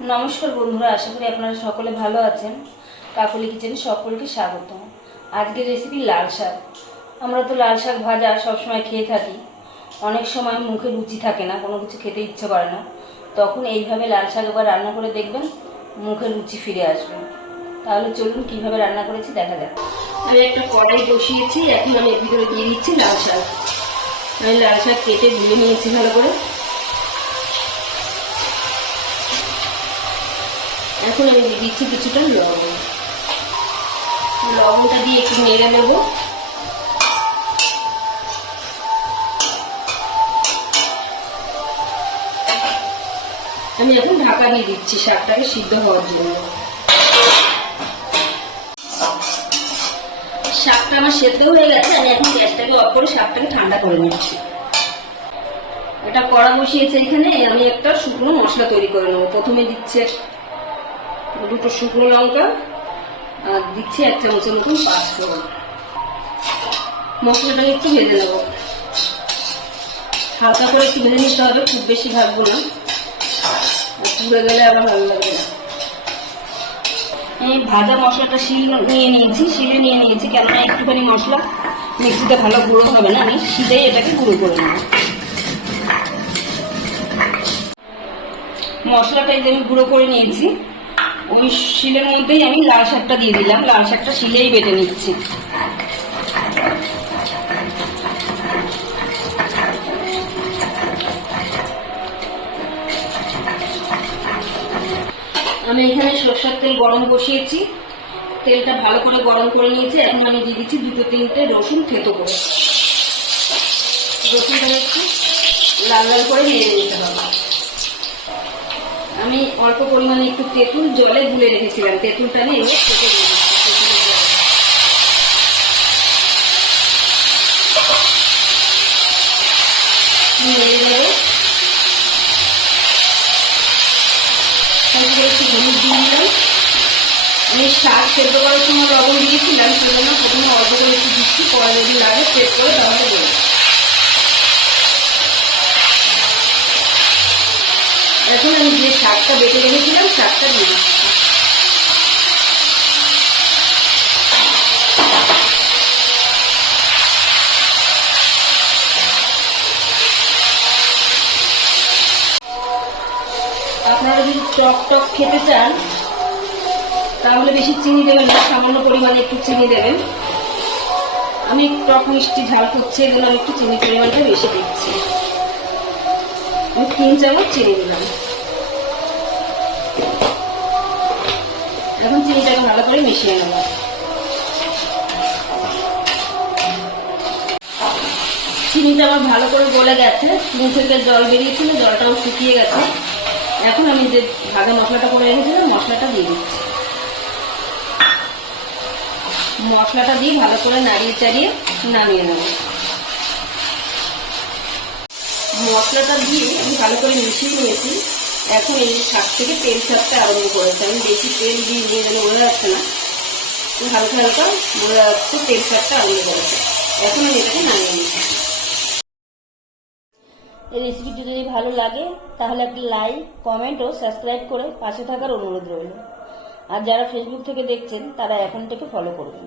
নমস্কার বন্ধুরা, আশা করি আপনারা সকলে ভালো আছেন। কাকলি কিচেনে সকলকে স্বাগত। আজকের রেসিপি লাল শাক। আমরা তো লাল শাক ভাজা সবসময় খেয়ে থাকি। অনেক সময় মুখে রুচি থাকে না, কোনো কিছু খেতে ইচ্ছে করে না, তখন এইভাবে লাল শাক একবার রান্না করে দেখবেন, মুখে রুচি ফিরে আসবে। তাহলে চলুন কীভাবে রান্না করেছি দেখা যাক। আমি একটা কড়াই বসিয়েছি, এখন আমি এর ভিতরে দিয়ে দিচ্ছি লাল শাক। আমি লাল শাক কেটে ধুয়ে নিয়েছি ভালো করে। এখন আমি দিয়ে দিচ্ছি কিছুটা লবণ। লবণটা দিয়ে একটু নেড়ে নেব। আমি এখন ঢাকা দিয়ে দিচ্ছি শাকটাকে সিদ্ধ হওয়ার জন্য। শাকটা আমার সেদ্ধ হয়ে গেছে, আমি এখন গ্যাসটাকে অফ করে শাকটাকে ঠান্ডা করে নিচ্ছি। এটা কড়া বসিয়েছে, এখানে আমি একটা শুকনো মশলা তৈরি করে নেবো। প্রথমে দিচ্ছি দুটো শুকনো লঙ্কা, আর দিচ্ছি 1 চামচের মতন পাঁচফোড়ন। মশলাটাকে একটু ভেজে নেব, হালকা করে একটু ভেজে নিতে হবে, খুব বেশি ভাজবো না, পুড়ে গেলে আবার ভালো লাগবে না। আমি ভাজা মশলাটা শিলে নিয়ে নিয়েছি, কেননা একটুখানি মশলা মিক্সিতে ভালো গুঁড়ো হবে না, আমি শিলেই এটাকে গুঁড়ো করে নেব। মশলাটা যে আমি গুঁড়ো করে নিয়েছি, ওই শিলের মধ্যেই আমি লাল শাকটা দিয়ে দিলাম। লাল শাকটা শিলেই বেটে নিচ্ছি। আমি এখানে সরষের তেল গরম বসিয়েছি, তেলটা ভালো করে গরম করে নিয়েছি। এখন আমি দিয়ে দিচ্ছি 2-3টে রসুন থেতো করে। রসুনটা একটু লাল লাল করে নেড়ে নিতে হবে। আমি অল্প পরিমাণে একটু তেঁতুল জলে গুলে রেখেছিলাম, তেঁতুলটা নিয়ে কেটে দিয়ে একটু হলুদ দিয়ে দিলাম। আমি শাক সেদ্ধ করার সময় লবণ দিয়েছিলাম, সেজন্য প্রথমে অল্প করে একটু দিচ্ছি, পরে যদি লাগে চেক করে তাহলে দেবো। এখন আমি যে শাকটা বেটে রেখেছিলাম শাকটা দিয়ে দিচ্ছি। আপনারা যদি টক খেতে চান তাহলে বেশি চিনি দেবেন না, সামান্য পরিমাণে একটু চিনি দেবেন। আমি টক মিষ্টি ঝাল করছি, এগুলো আমি একটু চিনি পরিমাণটা বেশি দিচ্ছি। আমি 3 চামচ চিনি দিলাম। এখন চিনিটাকে ভালো করে মিশিয়ে নেব। চিনিটা আমার ভালো করে গলে গেছে, মুখ থেকে জল বেরিয়েছিল, জলটাও শুকিয়ে গেছে। এখন আমি যে ভাজা মশলাটা করে রেখেছিলাম মশলাটা দিয়ে দিচ্ছি। মশলাটা দিয়ে ভালো করে নাড়িয়ে চাড়িয়ে নামিয়ে নেব। মশলাটা দিয়ে আমি ভালো করে মিশিয়ে নিয়েছি। এখন এই শাক থেকে তেল ছাড়তে আরম্ভ করেছে। আমি বেশি তেল দিয়ে যেন বোঝা যাচ্ছে না, হালকা হালকা বোঝা যাচ্ছে তেল ছাড়তে আরম্ভ করেছে। এখন আমি এটাকে নামিয়ে নিচ্ছি। এই রেসিপিটি যদি ভালো লাগে তাহলে একটা লাইক, কমেন্ট ও সাবস্ক্রাইব করে পাশে থাকার অনুরোধ রইল। আর যারা ফেসবুক থেকে দেখছেন তারা এখন থেকে ফলো করবেন।